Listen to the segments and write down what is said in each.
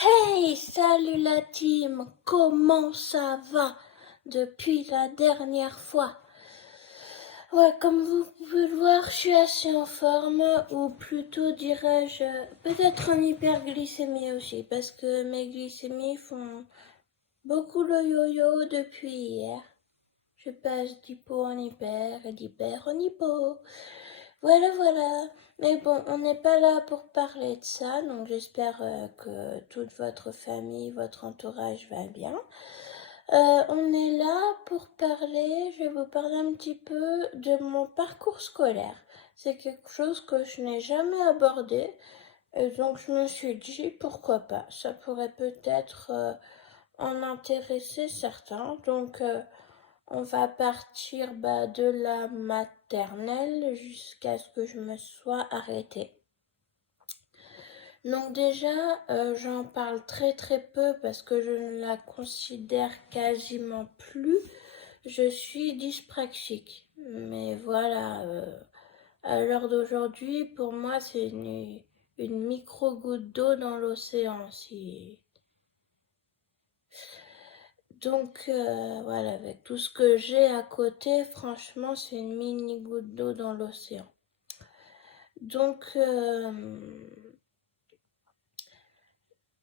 Hey, salut la team, comment ça va depuis la dernière fois? Ouais, comme vous pouvez le voir, je suis assez en forme, ou plutôt dirais-je peut-être en hyperglycémie aussi, parce que mes glycémies font beaucoup le yo-yo depuis hier. Je passe d'hypo en hyper et d'hyper en hypo. Voilà. Mais bon, on n'est pas là pour parler de ça, donc j'espère que toute votre famille, votre entourage va bien. On est là pour parler, je vais vous parler un petit peu de mon parcours scolaire. C'est quelque chose que je n'ai jamais abordé, et donc je me suis dit pourquoi pas, ça pourrait peut-être en intéresser certains. Donc on va partir de la maternelle jusqu'à ce que je me sois arrêtée. Donc déjà, j'en parle très peu parce que je ne la considère quasiment plus. Je suis dyspraxique. Mais voilà, à l'heure d'aujourd'hui, pour moi, c'est une micro-goutte d'eau dans l'océan. Donc voilà, avec tout ce que j'ai à côté, franchement, c'est une mini goutte d'eau dans l'océan. Donc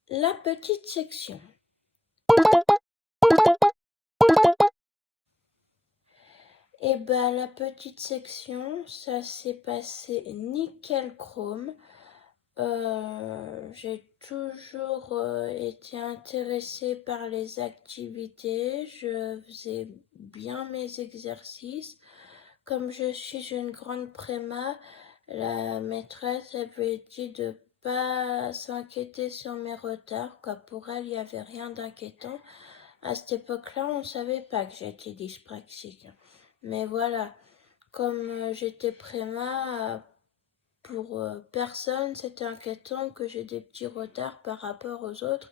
la petite section. Et la petite section, ça s'est passé nickel chrome. J'ai toujours été intéressée par les activités, je faisais bien mes exercices. Comme je suis une grande préma, la maîtresse avait dit de pas s'inquiéter sur mes retards, car pour elle, il n'y avait rien d'inquiétant. À cette époque-là, on ne savait pas que j'étais dyspraxique. Mais voilà, comme j'étais préma, pour personne, c'était inquiétant que j'ai des petits retards par rapport aux autres.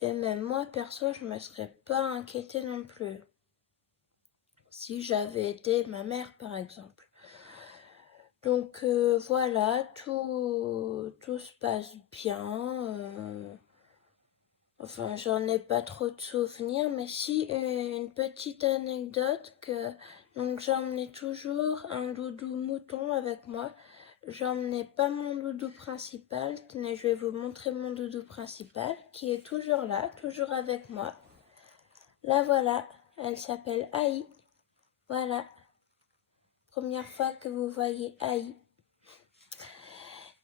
Et même moi, perso, je ne me serais pas inquiétée non plus. Si j'avais été ma mère, par exemple. Donc voilà, tout se passe bien. Enfin, j'en ai pas trop de souvenirs, mais si une petite anecdote que donc j'emmenais toujours un doudou mouton avec moi. J'emmenais pas mon doudou principal. Tenez, je vais vous montrer mon doudou principal qui est toujours là, toujours avec moi. Là voilà, elle s'appelle Aïe. Voilà, première fois que vous voyez Aïe.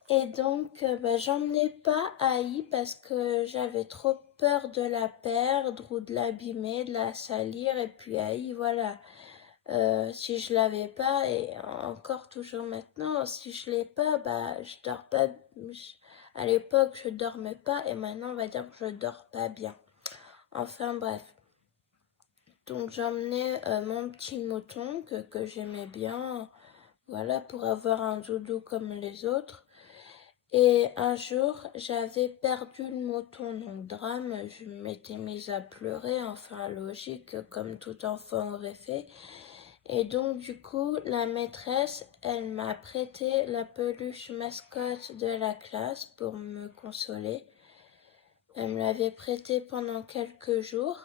Et donc, j'emmenais pas Aïe parce que j'avais trop peur de la perdre ou de l'abîmer, de la salir. Et puis Aïe, voilà, si je l'avais pas, et encore toujours maintenant, si je l'ai pas, je dors pas. À l'époque, je dormais pas et maintenant, on va dire que je dors pas bien. Enfin bref. Donc j'emmenais mon petit mouton que j'aimais bien, voilà, pour avoir un doudou comme les autres. Et un jour, j'avais perdu le mouton, donc drame, je m'étais mise à pleurer, enfin logique, comme tout enfant aurait fait. Et donc du coup, la maîtresse, elle m'a prêté la peluche mascotte de la classe pour me consoler. Elle me l'avait prêtée pendant quelques jours.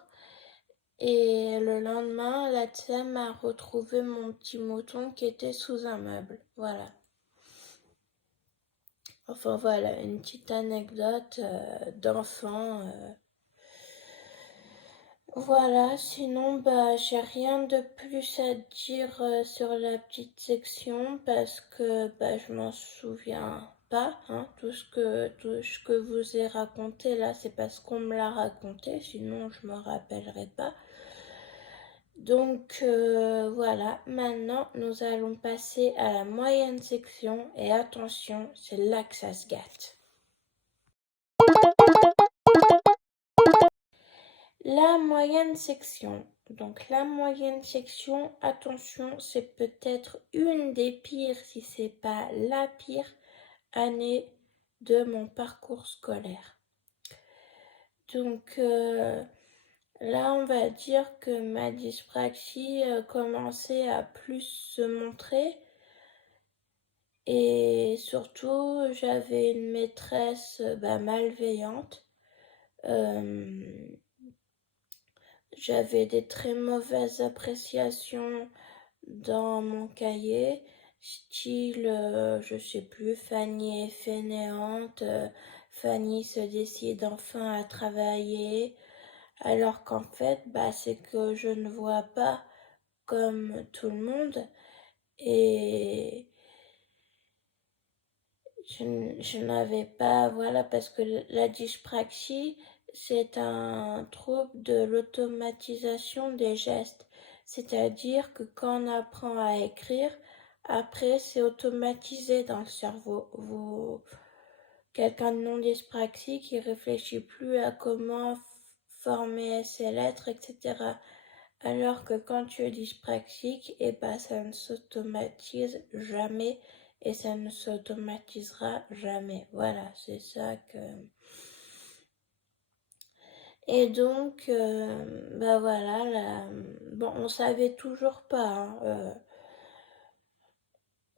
Et le lendemain, la TSEM a retrouvé mon petit mouton qui était sous un meuble. Voilà. Enfin voilà, une petite anecdote d'enfant. Voilà, sinon j'ai rien de plus à dire sur la petite section parce que je m'en souviens pas. Hein. Tout ce que vous ai raconté là, c'est parce qu'on me l'a raconté, sinon je me rappellerai pas. Donc voilà, maintenant nous allons passer à la moyenne section et attention, c'est là que ça se gâte. La moyenne section. Donc la moyenne section, attention, c'est peut-être une des pires, si c'est pas la pire année de mon parcours scolaire. Donc là, on va dire que ma dyspraxie commençait à plus se montrer. Et surtout, j'avais une maîtresse malveillante. J'avais des très mauvaises appréciations dans mon cahier, style, je sais plus, Fanny est fainéante, Fanny se décide enfin à travailler, alors qu'en fait, c'est que je ne vois pas comme tout le monde et je n'avais pas, voilà, parce que la dyspraxie, c'est un trouble de l'automatisation des gestes. C'est-à-dire que quand on apprend à écrire, après c'est automatisé dans le cerveau. Quelqu'un de non dyspraxique, il réfléchit plus à comment former ses lettres, etc. Alors que quand tu es dyspraxique, ça ne s'automatise jamais et ça ne s'automatisera jamais. Voilà, c'est ça que... Et donc, voilà, bon, on savait toujours pas,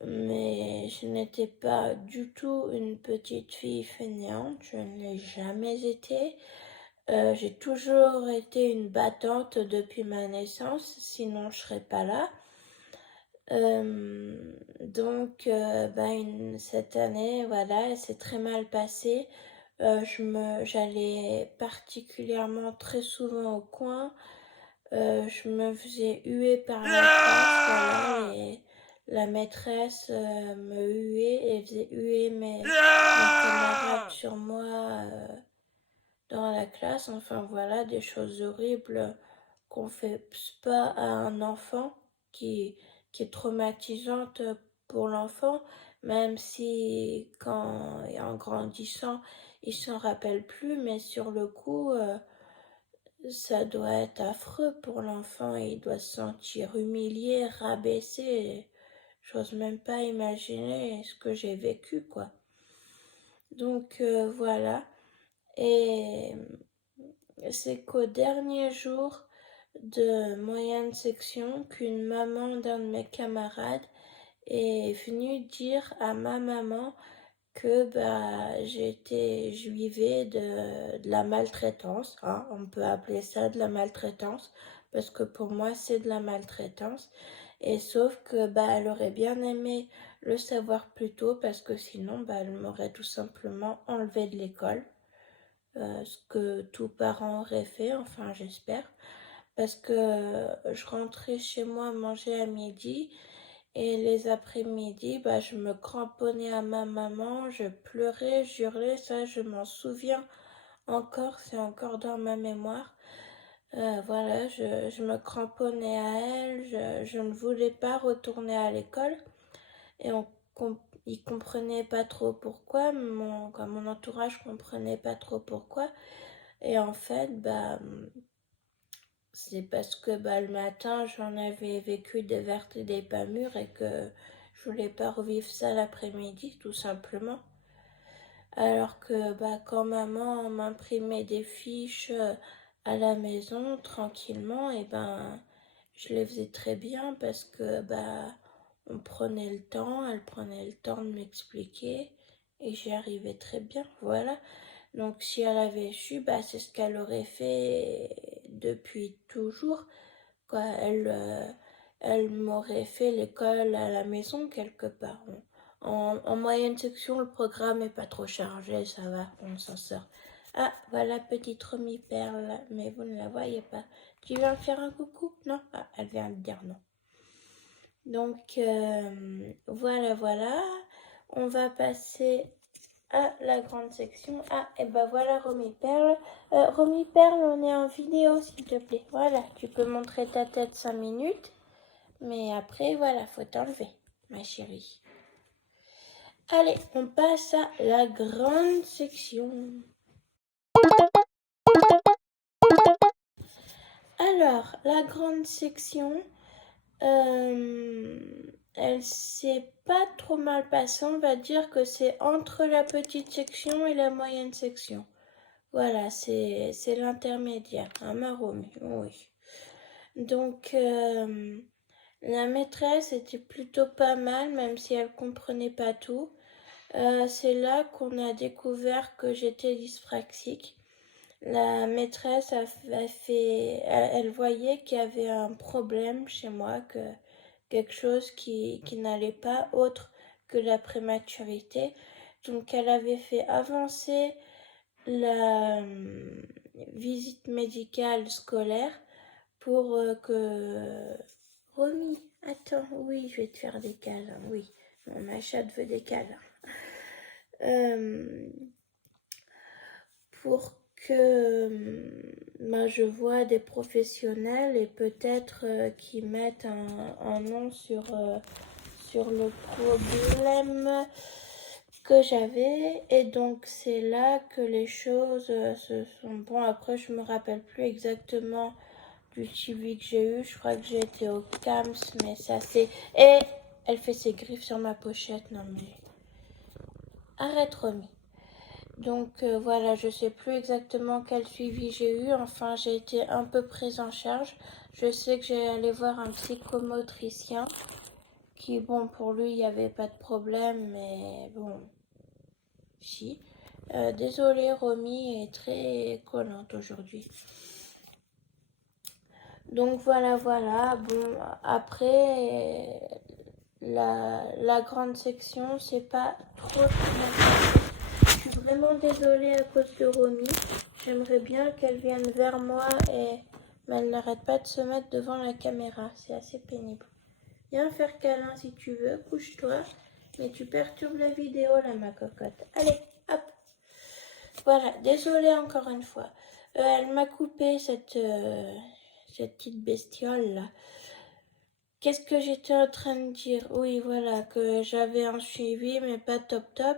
mais je n'étais pas du tout une petite fille fainéante, je ne l'ai jamais été. J'ai toujours été une battante depuis ma naissance, sinon je serais pas là. Cette année, voilà, elle s'est très mal passée. J'allais particulièrement très souvent au coin. Je me faisais huer par la classe, voilà, et la maîtresse me huait et faisait huer mes camarades sur moi dans la classe. Enfin voilà, des choses horribles qu'on fait pas à un enfant qui est traumatisante pour l'enfant, même si en grandissant, il s'en rappelle plus, mais sur le coup, ça doit être affreux pour l'enfant, il doit se sentir humilié, rabaissé. J'ose même pas imaginer ce que j'ai vécu, quoi. Donc voilà. Et c'est qu'au dernier jour de moyenne section qu'une maman d'un de mes camarades est venue dire à ma maman que je vivais de la maltraitance, hein, on peut appeler ça de la maltraitance, parce que pour moi c'est de la maltraitance, et sauf que elle aurait bien aimé le savoir plus tôt, parce que sinon elle m'aurait tout simplement enlevé de l'école, ce que tout parent aurait fait, enfin j'espère, parce que je rentrais chez moi manger à midi, et les après-midi, je me cramponnais à ma maman, je pleurais, je hurlais, ça je m'en souviens encore, c'est encore dans ma mémoire. Voilà, je me cramponnais à elle, je ne voulais pas retourner à l'école et ils comprenaient pas trop pourquoi, mon entourage comprenait pas trop pourquoi. Et en fait, c'est parce que le matin, j'en avais vécu des vertes et des pas mûres et que je voulais pas revivre ça l'après-midi, tout simplement. Alors que quand maman m'imprimait des fiches à la maison, tranquillement, je les faisais très bien parce que on prenait le temps, elle prenait le temps de m'expliquer et j'y arrivais très bien, voilà. Donc si elle avait su, c'est ce qu'elle aurait fait depuis toujours, quoi. Elle m'aurait fait l'école à la maison quelque part. En moyenne section, le programme est pas trop chargé, ça va, on s'en sort. Ah, voilà petite Romy Perle, mais vous ne la voyez pas. Tu viens faire un coucou? Non? Ah, elle vient de dire non. Donc, voilà. On va passer à la grande section. Ah, et voilà Romy Perle. Romy Perle, on est en vidéo, s'il te plaît. Voilà, tu peux montrer ta tête 5 minutes. Mais après, voilà, faut t'enlever, ma chérie. Allez, on passe à la grande section. Alors, la grande section, elle s'est pas trop mal passée. On va dire que c'est entre la petite section et la moyenne section. Voilà, c'est l'intermédiaire, un marron, oui. Donc, la maîtresse était plutôt pas mal, même si elle comprenait pas tout. C'est là qu'on a découvert que j'étais dyspraxique. La maîtresse elle voyait qu'il y avait un problème chez moi, que quelque chose qui n'allait pas autre que la prématurité. Donc elle avait fait avancer la visite médicale scolaire pour que... Romy, attends, oui, je vais te faire des câlins, oui. Ma chatte veut des câlins. Pour que je vois des professionnels et peut-être qu'ils mettent un nom sur le problème que j'avais. Et donc c'est là que les choses se sont... Bon, après je me rappelle plus exactement du suivi que j'ai eu. Je crois que j'ai été au CAMS, mais ça c'est... Et elle fait ses griffes sur ma pochette. Non mais... Arrête, Romy. Donc voilà, je sais plus exactement quel suivi j'ai eu. Enfin, j'ai été un peu prise en charge. Je sais que j'ai allé voir un psychomotricien qui, bon, pour lui, il n'y avait pas de problème, mais bon, si. Désolée, Romy est très collante aujourd'hui. Donc voilà, voilà. Bon, après, la grande section, c'est pas trop... Je suis vraiment désolée à cause de Romy. J'aimerais bien qu'elle vienne vers moi, mais elle n'arrête pas de se mettre devant la caméra. C'est assez pénible. Viens faire câlin si tu veux, couche-toi. Mais tu perturbes la vidéo là, ma cocotte. Allez, hop. Voilà, désolée encore une fois. Elle m'a coupé cette petite bestiole là. Qu'est-ce que j'étais en train de dire? Oui, voilà, que j'avais un suivi, mais pas top top.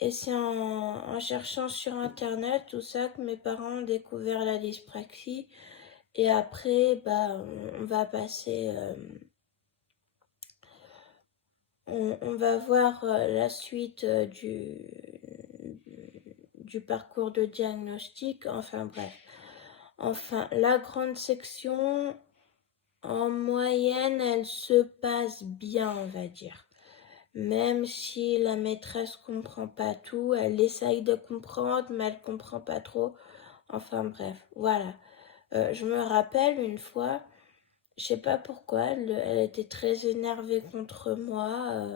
Et c'est en cherchant sur internet tout ça que mes parents ont découvert la dyspraxie. Et après, on va passer, on va voir la suite du parcours de diagnostic. Enfin bref. Enfin, la grande section, en moyenne, elle se passe bien, on va dire. Même si la maîtresse comprend pas tout, elle essaye de comprendre, mais elle comprend pas trop. Enfin bref, voilà. Je me rappelle une fois, je sais pas pourquoi, elle était très énervée contre moi.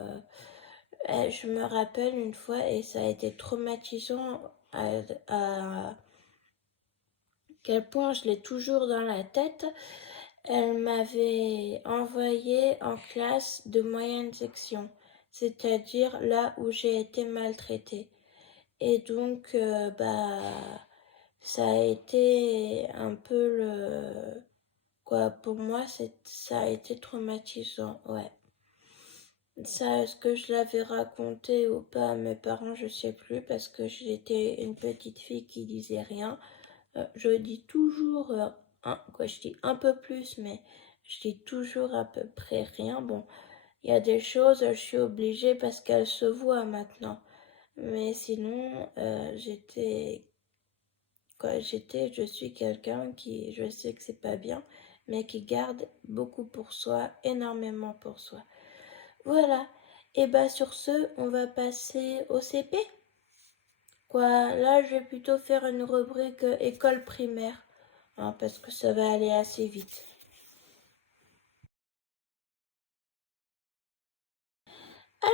Je me rappelle une fois, et ça a été traumatisant à quel point je l'ai toujours dans la tête. Elle m'avait envoyé en classe de moyenne section, c'est-à-dire là où j'ai été maltraitée. Et donc, ça a été un peu quoi, pour moi, ça a été traumatisant, ouais. Ça, est-ce que je l'avais raconté ou pas à mes parents, je sais plus, parce que j'étais une petite fille qui disait rien. Je dis toujours, je dis un peu plus, mais je dis toujours à peu près rien. Bon, il y a des choses, je suis obligée parce qu'elles se voient maintenant. Mais sinon, je suis quelqu'un qui, je sais que c'est pas bien, mais qui garde beaucoup pour soi, énormément pour soi. Voilà. Et sur ce, on va passer au CP. Quoi, là, je vais plutôt faire une rubrique école primaire, hein, parce que ça va aller assez vite.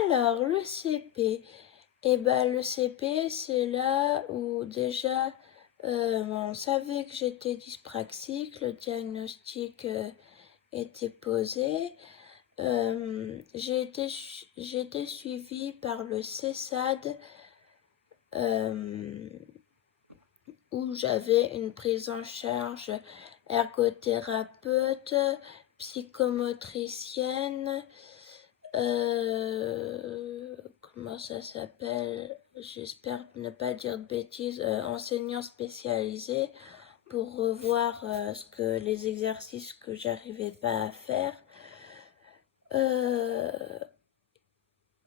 Alors, le CP. Le CP, c'est là où déjà on savait que j'étais dyspraxique, le diagnostic était posé. J'ai été suivie par le CESAD où j'avais une prise en charge ergothérapeute, psychomotricienne, comment ça s'appelle? J'espère ne pas dire de bêtises, enseignant spécialisé pour revoir les exercices que j'arrivais pas à faire.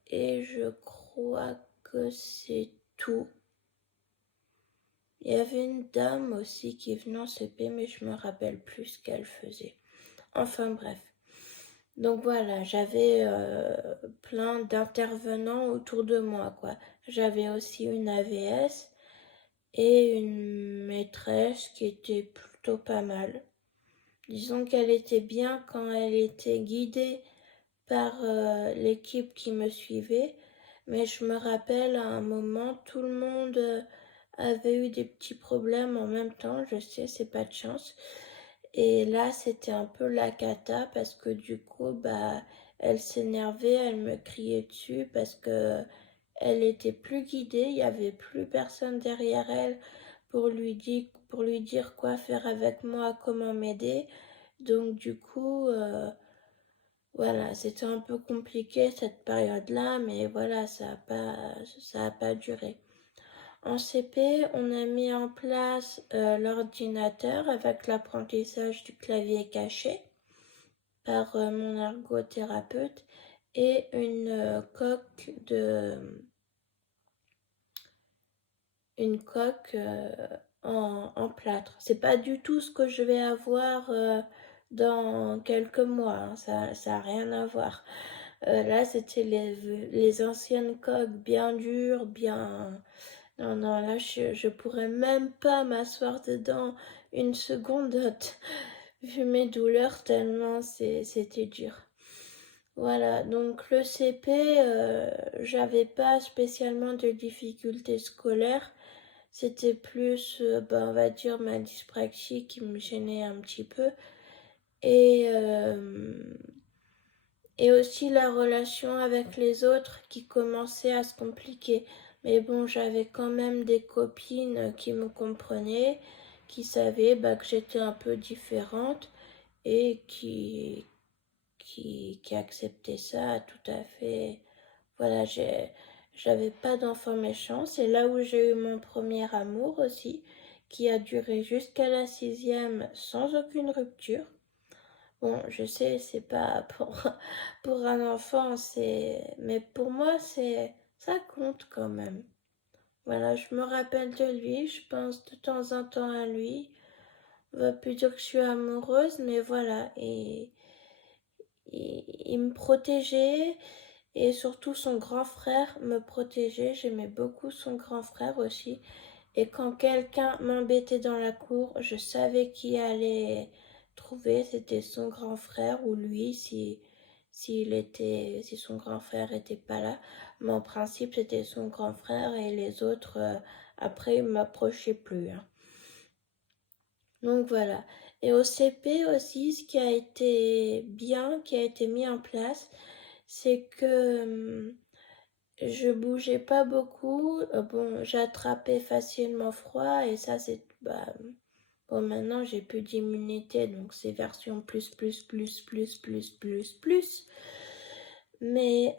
Et je crois que c'est tout. Il y avait une dame aussi qui venait en CP, mais je me rappelle plus ce qu'elle faisait. Enfin bref. Donc voilà, j'avais plein d'intervenants autour de moi, quoi. J'avais aussi une AVS et une maîtresse qui était plutôt pas mal. Disons qu'elle était bien quand elle était guidée par l'équipe qui me suivait, mais je me rappelle à un moment, tout le monde avait eu des petits problèmes en même temps, je sais, c'est pas de chance. Et là, c'était un peu la cata parce que du coup, elle s'énervait, elle me criait dessus parce que elle était plus guidée, il n'y avait plus personne derrière elle pour lui dire quoi faire avec moi, comment m'aider. Donc du coup, voilà, c'était un peu compliqué cette période-là, mais voilà, ça a pas duré. En CP, on a mis en place l'ordinateur avec l'apprentissage du clavier caché par mon ergothérapeute et une coque en plâtre. C'est pas du tout ce que je vais avoir dans quelques mois, hein, ça a rien à voir. Là, c'était les anciennes coques bien dures, bien... Non, non, là, je pourrais même pas m'asseoir dedans une seconde, vu mes douleurs, tellement c'était dur. Voilà, donc le CP, j'avais pas spécialement de difficultés scolaires. C'était plus, on va dire, ma dyspraxie qui me gênait un petit peu. Et, euh, et aussi la relation avec les autres qui commençait à se compliquer. Mais bon, j'avais quand même des copines qui me comprenaient, qui savaient que j'étais un peu différente et qui acceptaient ça tout à fait. Voilà, j'avais pas d'enfant méchant. C'est là où j'ai eu mon premier amour aussi, qui a duré jusqu'à la 6e sans aucune rupture. Bon, je sais, c'est pas pour un enfant, mais pour moi, ça compte quand même. Voilà, je me rappelle de lui, je pense de temps en temps à lui. On va plus dire que je suis amoureuse, mais voilà, et il me protégeait, et surtout son grand frère me protégeait. J'aimais beaucoup son grand frère aussi. Et quand quelqu'un m'embêtait dans la cour, je savais qui allait trouver. C'était son grand frère ou lui si son grand frère était pas là. Mais en principe, c'était son grand frère et les autres, après, ils m'approchaient plus, hein. Donc voilà. Et au CP aussi, ce qui a été bien, qui a été mis en place, c'est que je bougeais pas beaucoup. Bon, j'attrapais facilement froid et ça, bon, maintenant j'ai plus d'immunité, donc c'est version plus, plus, plus, plus, plus, plus, plus. Mais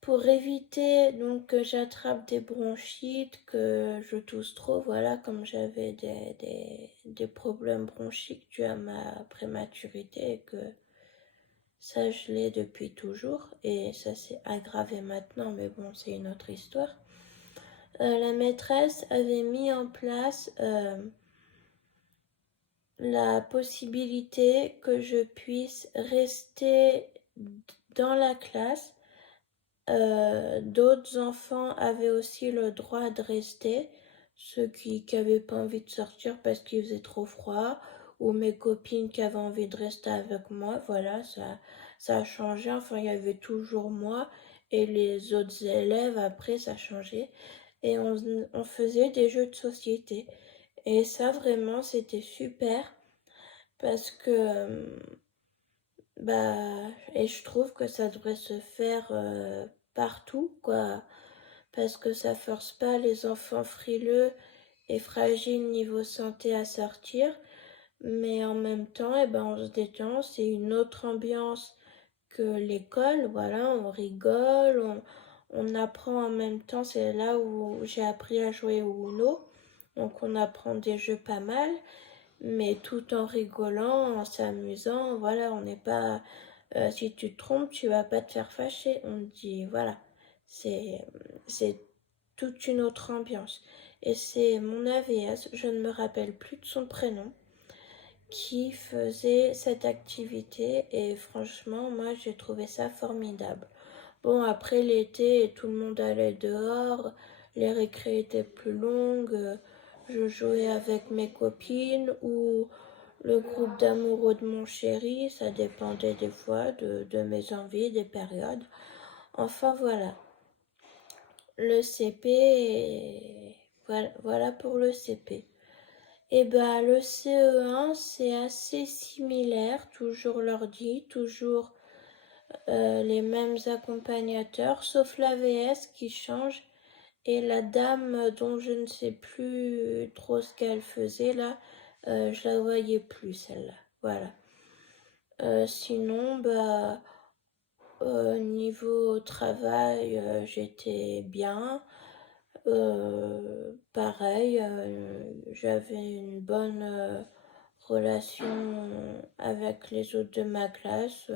pour éviter donc que j'attrape des bronchites, que je tousse trop, voilà, comme j'avais des problèmes bronchiques dus à ma prématurité et que ça je l'ai depuis toujours et ça s'est aggravé maintenant, mais bon, c'est une autre histoire. La maîtresse avait mis en place la possibilité que je puisse rester dans la classe. D'autres enfants avaient aussi le droit de rester, ceux qui n'avaient pas envie de sortir parce qu'il faisait trop froid, ou mes copines qui avaient envie de rester avec moi. Voilà, ça a changé. Enfin, il y avait toujours moi et les autres élèves, après, ça changeait. Et on faisait des jeux de société. Et ça, vraiment, c'était super parce que, et je trouve que ça devrait se faire partout, quoi, parce que ça force pas les enfants frileux et fragiles niveau santé à sortir, mais en même temps, on se détend, c'est une autre ambiance que l'école, voilà, on rigole, on apprend en même temps, c'est là où j'ai appris à jouer au Uno, donc on apprend des jeux pas mal, mais tout en rigolant, en s'amusant, voilà, on n'est pas... si tu te trompes, tu vas pas te faire fâcher, on dit, voilà, c'est toute une autre ambiance. Et c'est mon AVS, je ne me rappelle plus de son prénom, qui faisait cette activité et franchement, moi, j'ai trouvé ça formidable. Bon, après l'été, tout le monde allait dehors, les récrés étaient plus longues, je jouais avec mes copines ou le groupe d'amoureux de mon chéri, ça dépendait des fois de mes envies, des périodes. Enfin voilà, le CP, voilà pour le CP. Et ben le CE1 c'est assez similaire, toujours l'ordi, toujours les mêmes accompagnateurs, sauf la VS qui change et la dame dont je ne sais plus trop ce qu'elle faisait là, je la voyais plus celle-là. Voilà. Sinon, bah, niveau travail, j'étais bien. Pareil, j'avais une bonne relation avec les autres de ma classe.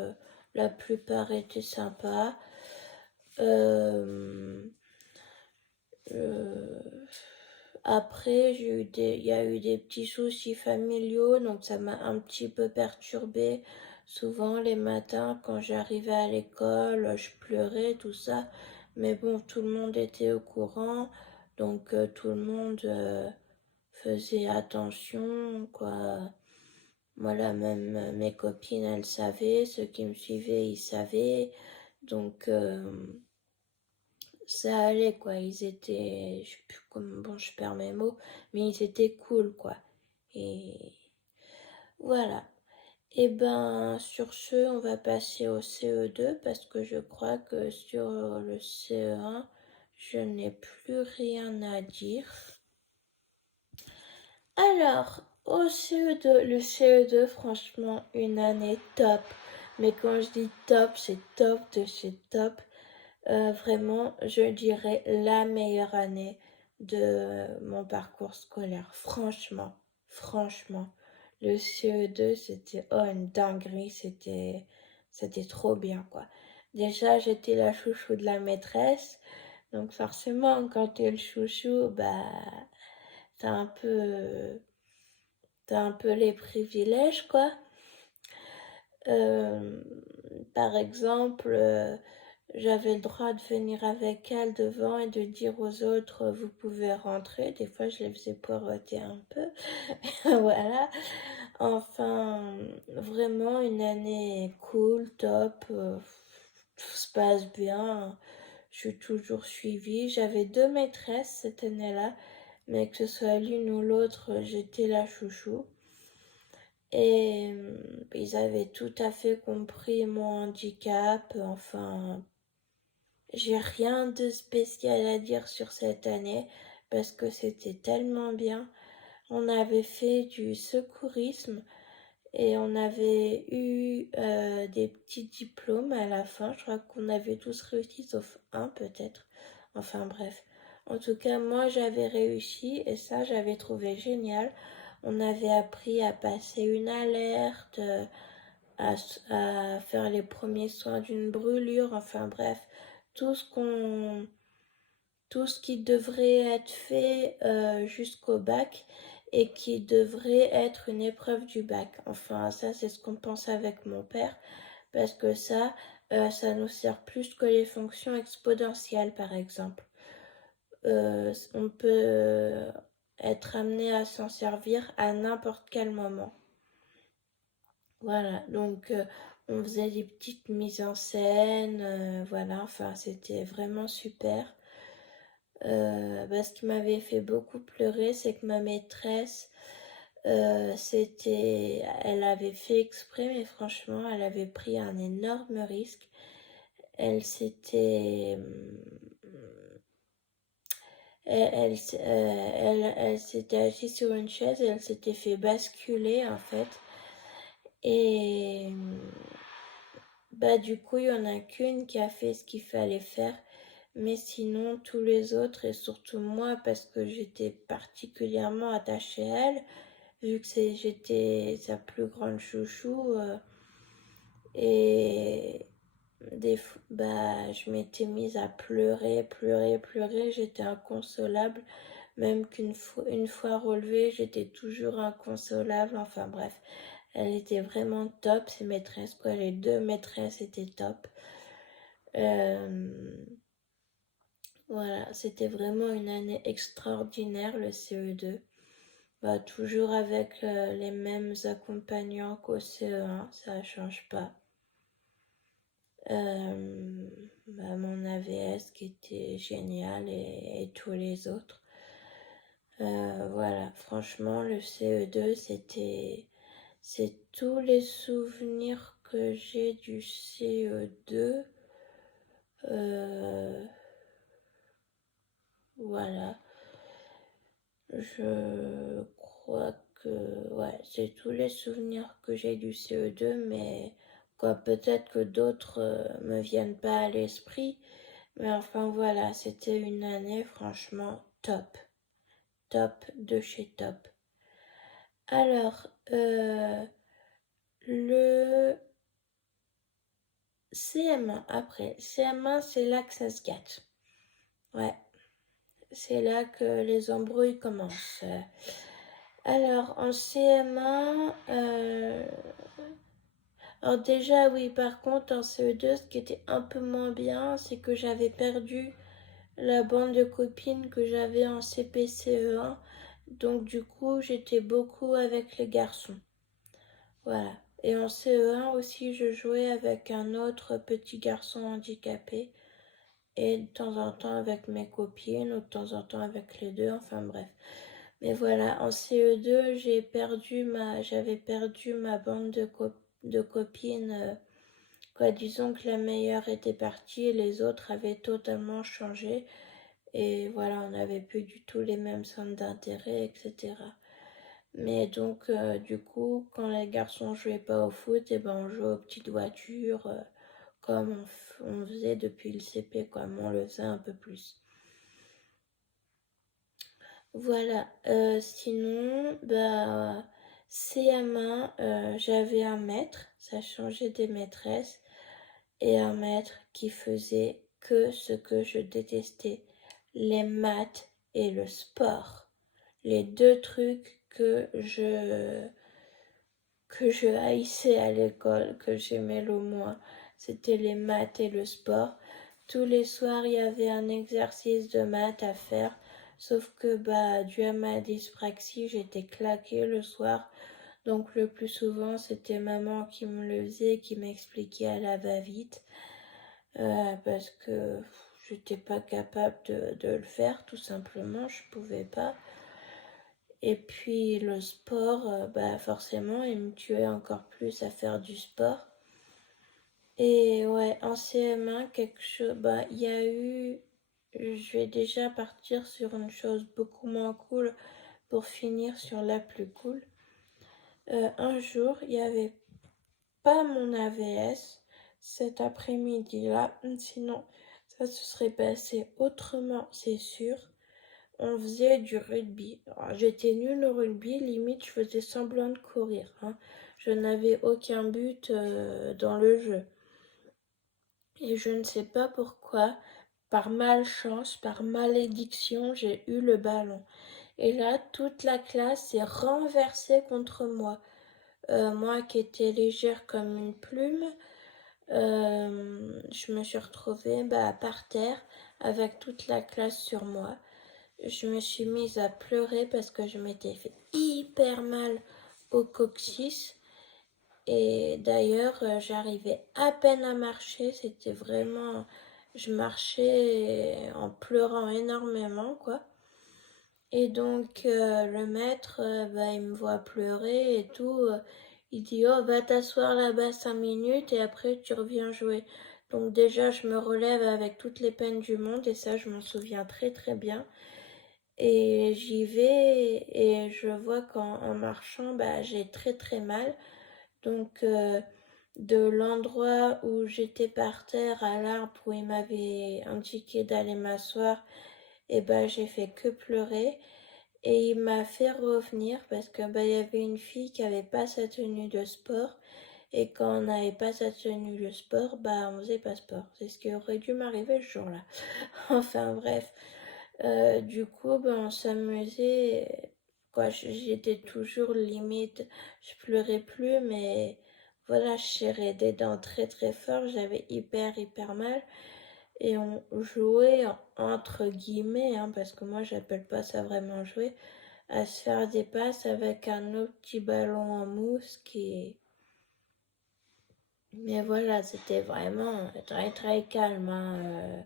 La plupart étaient sympas. Après, il y a eu des petits soucis familiaux, donc ça m'a un petit peu perturbée. Souvent, les matins, quand j'arrivais à l'école, je pleurais, tout ça. Mais bon, tout le monde était au courant, donc tout le monde faisait attention, quoi. Voilà, même mes copines, elles savaient, ceux qui me suivaient, ils savaient. Donc, ça allait quoi, ils étaient, je sais plus comment, bon je perds mes mots, mais ils étaient cool quoi. Et voilà. Et ben sur ce, on va passer au CE2 parce que je crois que sur le CE1, je n'ai plus rien à dire. Alors, au CE2, le CE2, franchement, une année top. Mais quand je dis top, c'est top de chez top. Vraiment, je dirais la meilleure année de mon parcours scolaire. Franchement, le CE2, c'était une dinguerie, c'était trop bien, quoi. Déjà, j'étais la chouchou de la maîtresse, donc forcément, quand t'es le chouchou, bah, t'as un peu, t'as un peu les privilèges, quoi. Par exemple, j'avais le droit de venir avec elle devant et de dire aux autres vous pouvez rentrer. Des fois je les faisais poireauter un peu. Voilà. Enfin, vraiment une année cool, top. Tout se passe bien. Je suis toujours suivie. J'avais 2 maîtresses cette année-là, mais que ce soit l'une ou l'autre, j'étais la chouchou. Et ils avaient tout à fait compris mon handicap. Enfin, j'ai rien de spécial à dire sur cette année parce que c'était tellement bien. On avait fait du secourisme et on avait eu des petits diplômes à la fin. Je crois qu'on avait tous réussi sauf un peut-être. Enfin bref. En tout cas, moi j'avais réussi et ça j'avais trouvé génial. On avait appris à passer une alerte, à faire les premiers soins d'une brûlure. Enfin bref, tout tout ce qui devrait être fait jusqu'au bac et qui devrait être une épreuve du bac. Enfin, ça, c'est ce qu'on pense avec mon père, parce que ça nous sert plus que les fonctions exponentielles, par exemple. On peut être amené à s'en servir à n'importe quel moment. Voilà, donc on faisait des petites mises en scène, voilà, enfin, c'était vraiment super. Ce qui m'avait fait beaucoup pleurer, c'est que ma maîtresse, elle avait fait exprès, mais franchement, elle avait pris un énorme risque. Elle s'était, elle s'était assise sur une chaise et elle s'était fait basculer en fait. Et bah du coup, il y en a qu'une qui a fait ce qu'il fallait faire. Mais sinon, tous les autres, et surtout moi, parce que j'étais particulièrement attachée à elle, vu que j'étais sa plus grande chouchou, et je m'étais mise à pleurer, j'étais inconsolable, même une fois relevée, j'étais toujours inconsolable, enfin bref, elle était vraiment top, ces maîtresses, quoi, les 2 maîtresses étaient top. Voilà, c'était vraiment une année extraordinaire, le CE2. Bah, toujours avec les mêmes accompagnants qu'au CE1, ça ne change pas. Mon AVS qui était génial et tous les autres. Voilà, franchement, le CE2, c'est tous les souvenirs que j'ai du CE2. Voilà, je crois que ouais, c'est tous les souvenirs que j'ai du CE2, mais quoi, peut-être que d'autres me viennent pas à l'esprit, mais enfin voilà, c'était une année franchement top, top de chez top. Alors, le CM1 après, CM1 c'est là que ça se gâte. Ouais, c'est là que les embrouilles commencent. Alors, en CM1, alors déjà, oui, par contre, en CE2, ce qui était un peu moins bien, c'est que j'avais perdu la bande de copines que j'avais en CP-CE1. Donc, du coup, j'étais beaucoup avec les garçons. Voilà. Et en CE1 aussi, je jouais avec un autre petit garçon handicapé. Et de temps en temps avec mes copines, ou de temps en temps avec les deux, enfin bref. Mais voilà, en CE2, j'avais perdu ma bande de copines. Quoi, disons que la meilleure était partie et les autres avaient totalement changé. Et voilà, on n'avait plus du tout les mêmes centres d'intérêt, etc. Mais donc, du coup, quand les garçons jouaient pas au foot, et ben on jouait aux petites voitures, comme on faisait depuis le CP, quoi, mais on le faisait un peu plus. Voilà, sinon, bah, CM1, j'avais un maître, ça changeait des maîtresses, et un maître qui faisait que ce que je détestais, les maths et le sport. Les deux trucs que je haïssais à l'école, que j'aimais le moins, c'était les maths et le sport. Tous les soirs, il y avait un exercice de maths à faire, sauf que dû à ma dyspraxie, j'étais claquée le soir. Donc le plus souvent, c'était maman qui me le faisait, qui m'expliquait à la va-vite, parce que j'étais pas capable de le faire, tout simplement, je pouvais pas. Et puis le sport, forcément, il me tuait encore plus à faire du sport. Et ouais, en CM1, quelque chose, il y a eu, je vais déjà partir sur une chose beaucoup moins cool pour finir sur la plus cool. Un jour, il n'y avait pas mon AVS cet après-midi-là, sinon ça se serait passé autrement, c'est sûr. On faisait du rugby. J'étais nulle au rugby, limite je faisais semblant de courir. Je n'avais aucun but dans le jeu. Et je ne sais pas pourquoi, par malchance, par malédiction, j'ai eu le ballon. Et là, toute la classe s'est renversée contre moi. Moi qui étais légère comme une plume, je me suis retrouvée par terre avec toute la classe sur moi. Je me suis mise à pleurer parce que je m'étais fait hyper mal au coccyx. Et d'ailleurs, j'arrivais à peine à marcher. C'était vraiment... Je marchais en pleurant énormément, quoi. Et donc, le maître, il me voit pleurer et tout. Il dit, oh, va t'asseoir là-bas 5 minutes et après tu reviens jouer. Donc déjà, je me relève avec toutes les peines du monde et ça, je m'en souviens très très bien. Et j'y vais et je vois qu'en marchant, j'ai très très mal. Donc de l'endroit où j'étais par terre à l'arbre où il m'avait indiqué d'aller m'asseoir, et j'ai fait que pleurer. Et il m'a fait revenir parce que il y avait une fille qui avait pas sa tenue de sport. Et quand on n'avait pas sa tenue de sport, on faisait pas sport. C'est ce qui aurait dû m'arriver ce jour-là. Enfin bref. Du coup, on s'amusait. Quoi, j'étais toujours limite. Je pleurais plus, mais voilà, je serrais des dents très très fort. J'avais hyper hyper mal. et on jouait entre guillemets, hein, parce que moi j'appelle pas ça vraiment jouer, à se faire des passes avec un autre petit ballon en mousse qui... Mais voilà, c'était vraiment très très calme, hein.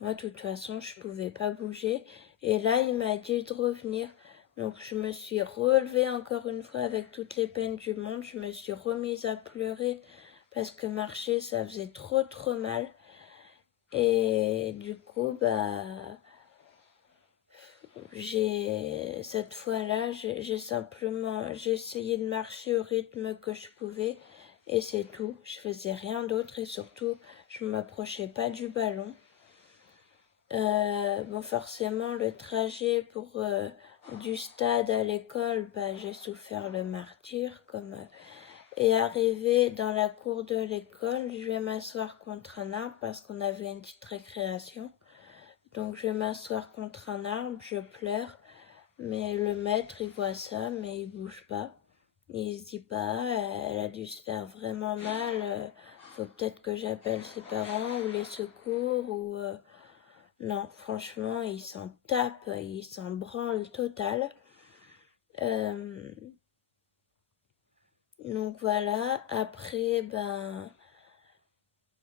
Moi, de toute façon, je pouvais pas bouger. Et là, il m'a dit de revenir. Donc, je me suis relevée encore une fois avec toutes les peines du monde. Je me suis remise à pleurer parce que marcher, ça faisait trop trop mal. Et du coup, cette fois-là, j'ai essayé de marcher au rythme que je pouvais et c'est tout. Je faisais rien d'autre et surtout, je ne m'approchais pas du ballon. Bon, forcément, le trajet du stade à l'école, j'ai souffert le martyre. Et arrivé dans la cour de l'école, je vais m'asseoir contre un arbre parce qu'on avait une petite récréation. Donc, je vais m'asseoir contre un arbre, je pleure. Mais le maître, il voit ça, mais il bouge pas. Il se dit pas, elle a dû se faire vraiment mal. Faut peut-être que j'appelle ses parents ou les secours ou... Non, franchement, il s'en tape, il s'en branle total. Euh, donc voilà, après,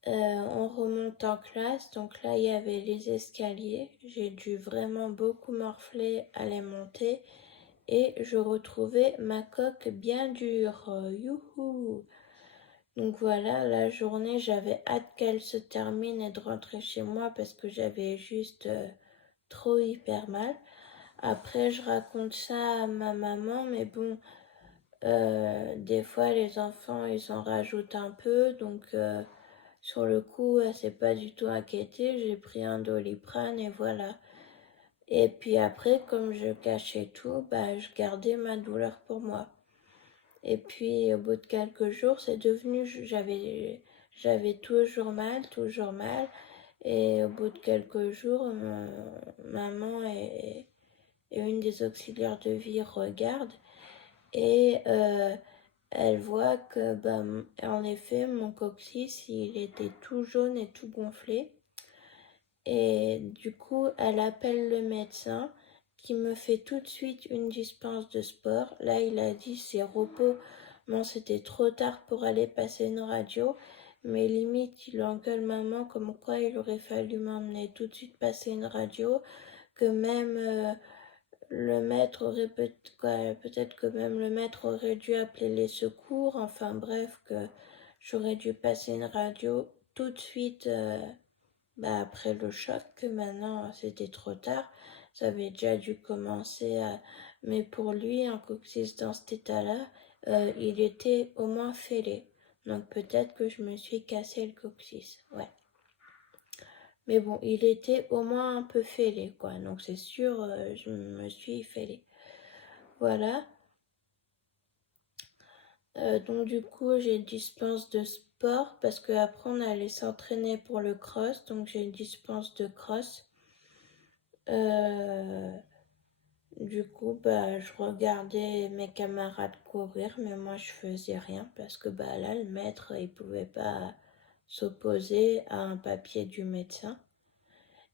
on remonte en classe. Donc là, il y avait les escaliers. J'ai dû vraiment beaucoup morfler à les monter. Et je retrouvais ma coque bien dure. Youhou! Donc voilà, la journée, j'avais hâte qu'elle se termine et de rentrer chez moi parce que j'avais juste trop hyper mal. Après, je raconte ça à ma maman, mais bon, des fois, les enfants, ils en rajoutent un peu. Donc, sur le coup, elle s'est pas du tout inquiétée. J'ai pris un Doliprane et voilà. Et puis après, comme je cachais tout, je gardais ma douleur pour moi. Et puis, au bout de quelques jours, c'est devenu... J'avais toujours mal, toujours mal. Et au bout de quelques jours, maman et une des auxiliaires de vie regarde et elle voit que, en effet, mon coccyx, il était tout jaune et tout gonflé. Et du coup, elle appelle le médecin qui me fait tout de suite une dispense de sport. Là, il a dit c'est repos. Bon, c'était trop tard pour aller passer une radio, mais limite, il engueule maman comme quoi il aurait fallu m'emmener tout de suite passer une radio, que même le maître aurait peut-être que même le maître aurait dû appeler les secours. Enfin bref, que j'aurais dû passer une radio tout de suite. Après le choc, que maintenant c'était trop tard, ça avait déjà dû commencer à... Mais pour lui, un coccyx dans cet état-là, il était au moins fêlé. Donc peut-être que je me suis cassé le coccyx, ouais. Mais bon, il était au moins un peu fêlé, quoi. Donc c'est sûr, je me suis fêlé. Voilà. Donc du coup, j'ai une dispense de sport parce qu'après on allait s'entraîner pour le cross. Donc j'ai une dispense de cross. Du coup, je regardais mes camarades courir, mais moi je faisais rien parce que là, le maître, il pouvait pas s'opposer à un papier du médecin.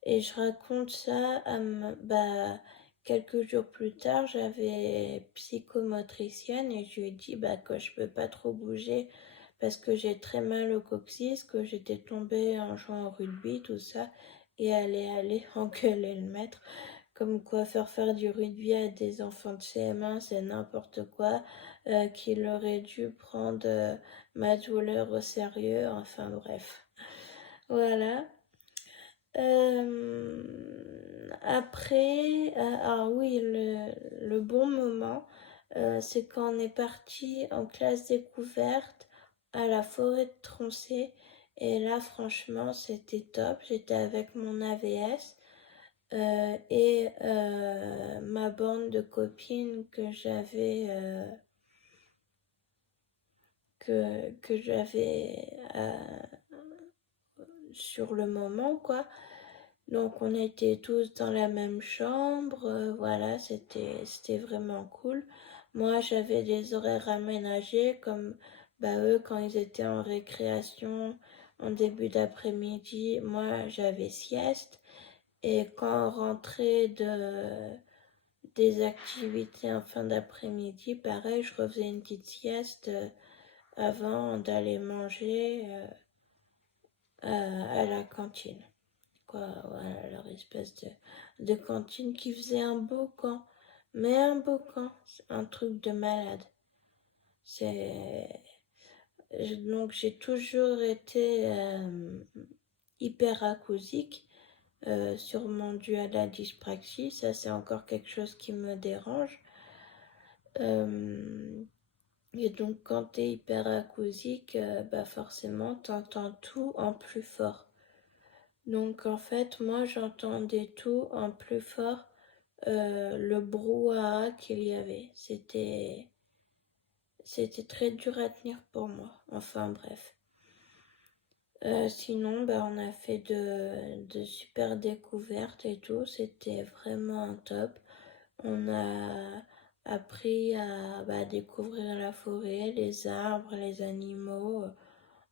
Et je raconte ça à quelques jours plus tard, j'avais psychomotricienne et je lui ai dit que je peux pas trop bouger parce que j'ai très mal au coccyx, que j'étais tombée en jouant au rugby, tout ça. Et elle est allée engueuler le maître. Comme quoi faire du rugby à des enfants de CM1, c'est n'importe quoi, qu'il aurait dû prendre ma douleur au sérieux, enfin bref. Voilà. Après, ah oui, le bon moment, c'est quand on est parti en classe découverte à la forêt de Troncé. Et là, franchement, c'était top. J'étais avec mon AVS et ma bande de copines que j'avais sur le moment, quoi. Donc on était tous dans la même chambre, voilà, c'était vraiment cool. Moi j'avais des horaires aménagés comme eux quand ils étaient en récréation, en début d'après-midi, moi j'avais sieste. Et quand on rentrait des activités en fin d'après-midi, pareil, je refaisais une petite sieste avant d'aller manger à la cantine. Quoi, voilà, leur espèce de cantine qui faisait un beau camp. Mais un beau camp, un truc de malade. Donc j'ai toujours été hyperacousique, sûrement dû à la dyspraxie. Ça, c'est encore quelque chose qui me dérange. Et donc quand tu es hyperacousique, bah forcément t'entends tout en plus fort. Donc en fait moi j'entendais tout en plus fort, le brouhaha qu'il y avait. C'était très dur à tenir pour moi. Enfin bref. Sinon bah, on a fait de super découvertes et tout. C'était vraiment un top. On a appris à découvrir la forêt, les arbres, les animaux.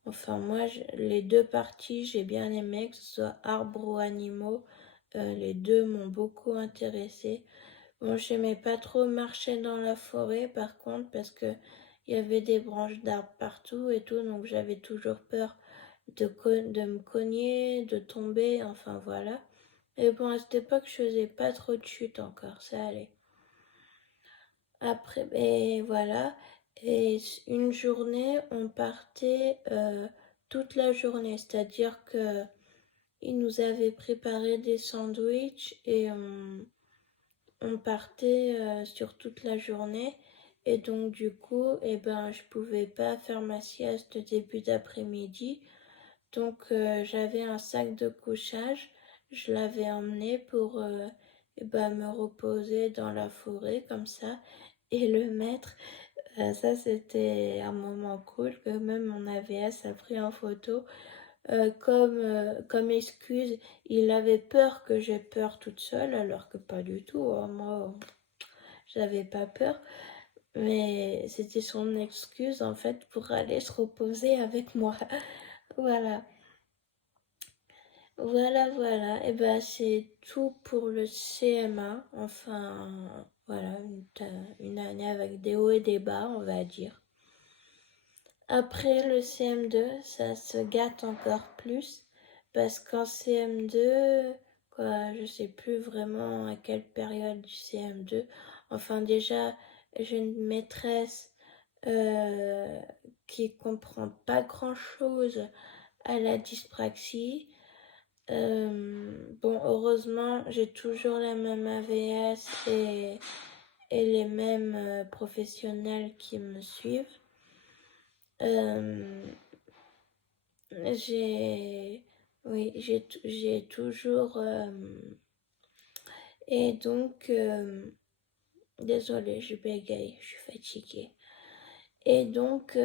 Enfin, moi, les deux parties, j'ai bien aimé, que ce soit arbres ou animaux. Les deux m'ont beaucoup intéressée. Bon, j'aimais pas trop marcher dans la forêt, par contre, parce que il y avait des branches d'arbres partout et tout, donc j'avais toujours peur de me cogner, de tomber, enfin voilà. Et bon, à cette époque, je faisais pas trop de chutes encore, ça allait. Après, et voilà. Et une journée, on partait toute la journée, c'est-à-dire que ils nous avaient préparé des sandwichs et on partait sur toute la journée. Et donc du coup, je pouvais pas faire ma sieste début d'après-midi. Donc j'avais un sac de couchage, je l'avais emmené pour me reposer dans la forêt comme ça et le mettre. Ça c'était un moment cool que même mon AVS a pris en photo. Comme excuse, il avait peur que j'ai peur toute seule alors que pas du tout, hein. Moi j'avais pas peur. Mais c'était son excuse en fait pour aller se reposer avec moi. Voilà. Voilà, et ben c'est tout pour le CM1, enfin voilà, une année avec des hauts et des bas, on va dire. Après le CM2, ça se gâte encore plus, parce qu'en CM2, quoi, je sais plus vraiment à quelle période du CM2, enfin déjà, j'ai une maîtresse qui comprend pas grand-chose à la dyspraxie. Bon, heureusement, j'ai toujours la même AVS et les mêmes professionnels qui me suivent. J'ai toujours... et donc, désolée, je bégaye, je suis fatiguée. Et donc,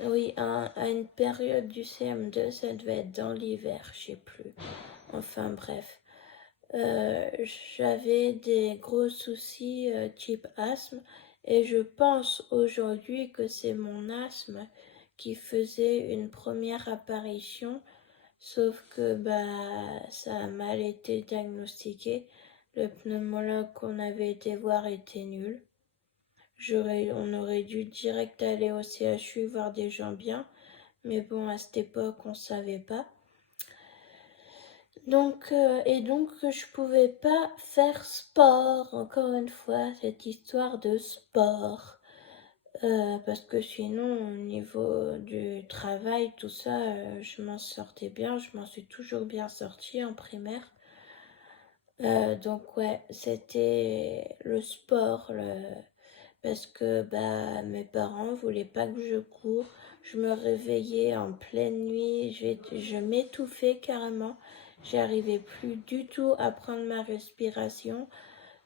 oui, à une période du CM2, ça devait être dans l'hiver, je sais plus. Enfin bref. J'avais des gros soucis type asthme et je pense aujourd'hui que c'est mon asthme qui faisait une première apparition, sauf que ça a mal été diagnostiqué. Le pneumologue qu'on avait été voir était nul. On aurait dû direct aller au CHU voir des gens bien, mais bon, à cette époque on savait pas. Donc, je pouvais pas faire sport, encore une fois, cette histoire de sport. Parce que sinon, au niveau du travail, tout ça, je m'en sortais bien, je m'en suis toujours bien sortie en primaire. Donc ouais, c'était le sport, parce que mes parents voulaient pas que je cours. Je me réveillais en pleine nuit, je m'étouffais carrément. J'arrivais plus du tout à prendre ma respiration.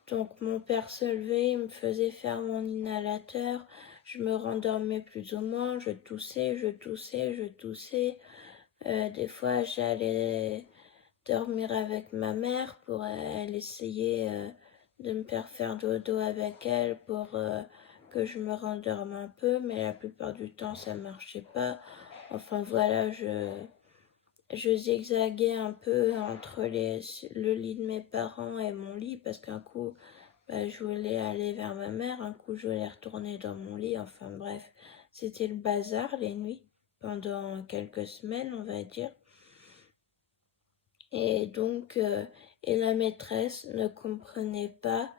Donc mon père se levait, il me faisait faire mon inhalateur. Je me rendormais plus ou moins, je toussais. Des fois j'allais dormir avec ma mère pour elle essayer de me faire dodo avec elle pour que je me rendorme un peu, mais la plupart du temps ça marchait pas. Enfin voilà, je zigzaguais un peu entre le lit de mes parents et mon lit parce qu'un coup, je voulais aller vers ma mère, un coup je voulais retourner dans mon lit, enfin bref, c'était le bazar les nuits, pendant quelques semaines on va dire. Et donc, et la maîtresse ne comprenait pas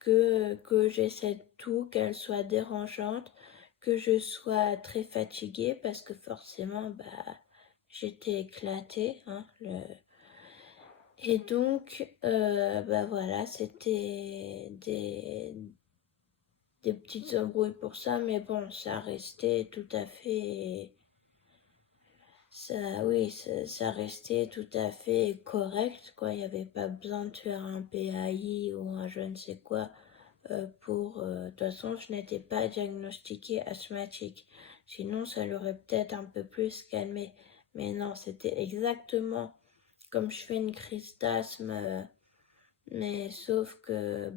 que j'essaie de tout, qu'elle soit dérangeante, que je sois très fatiguée parce que forcément, j'étais éclatée, hein, Et donc, voilà, c'était des petites embrouilles pour ça, mais bon, ça restait tout à fait, ça restait tout à fait correct, quoi. Il n'y avait pas besoin de faire un PAI ou un je ne sais quoi de toute façon, je n'étais pas diagnostiquée asthmatique. Sinon, ça l'aurait peut-être un peu plus calmé. Mais non, c'était exactement comme je fais une crise d'asthme, mais sauf que,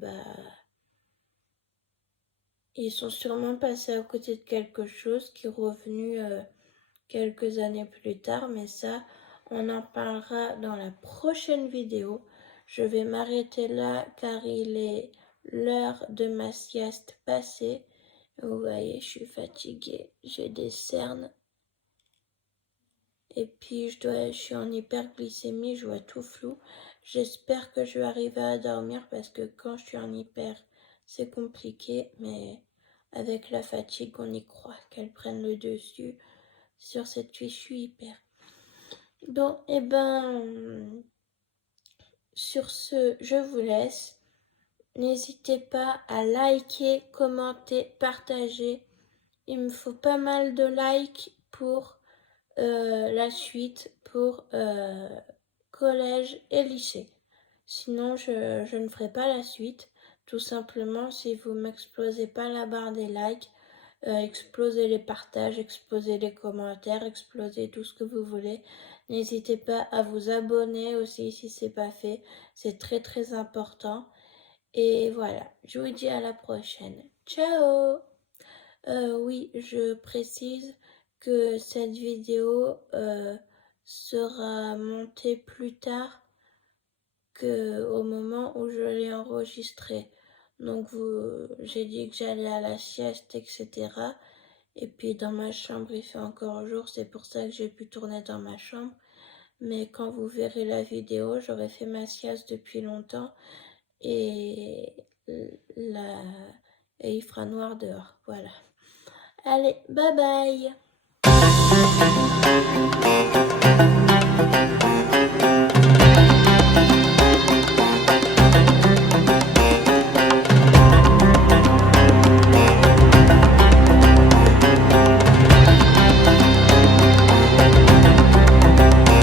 ils sont sûrement passés à côté de quelque chose qui est revenu quelques années plus tard, mais ça, on en parlera dans la prochaine vidéo. Je vais m'arrêter là car il est l'heure de ma sieste passée. Vous voyez, je suis fatiguée, j'ai des cernes. Et puis je suis en hyperglycémie, je vois tout flou. J'espère que je vais arriver à dormir parce que quand je suis en hyper, c'est compliqué, mais avec la fatigue, on y croit qu'elle prenne le dessus sur cette fichue hyper. Bon, sur ce, je vous laisse. N'hésitez pas à liker, commenter, partager. Il me faut pas mal de likes pour la suite, pour collège et lycée. Sinon, je ne ferai pas la suite. Tout simplement, si vous m'explosez pas la barre des likes, explosez les partages, explosez les commentaires, explosez tout ce que vous voulez. N'hésitez pas à vous abonner aussi si c'est pas fait. C'est très très important. Et voilà, je vous dis à la prochaine. Ciao! Oui, je précise que cette vidéo sera montée plus tard qu'au moment où je l'ai enregistrée. Donc j'ai dit que j'allais à la sieste, etc. Et puis dans ma chambre, il fait encore jour, c'est pour ça que j'ai pu tourner dans ma chambre. Mais quand vous verrez la vidéo, j'aurai fait ma sieste depuis longtemps et, et il fera noir dehors. Voilà. Allez, bye bye!